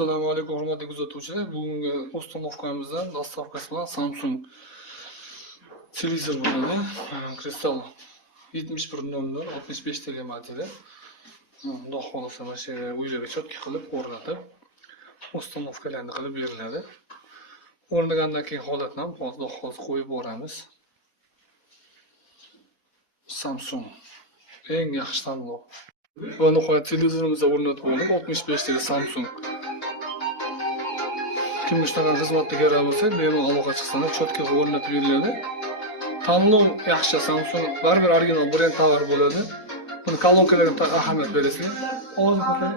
Assalomu alaykum hurmatli kuzatuvchilar. Bugungi uстановkamizdan dostavkasi bilan Samsung televizor bo'ladi. Kristal 7100 65 tl modeli. Xudo xolasa mana shu uylarga cho'tka qilib o'rnatib, uстановkalarni qilib beriladi. O'rnagandan keyin holatni ham xudo xolasa qo'yib boramiz. Samsung eng yaxshi tanlov. Va nihoyat televizorimizda o'rnatib bo'ldik 65 tl Samsung. Kim shunaqa xizmatga kerak bo'lsa, bemalol aloqa chiqsana, cho'tka o'rnatib beriladi. Tanlov yaxshi Samsung, baribir original brend tovar bo'ladi. Buni kolonkalarga ahamiyat berasizlar. Ovozni qo'ying.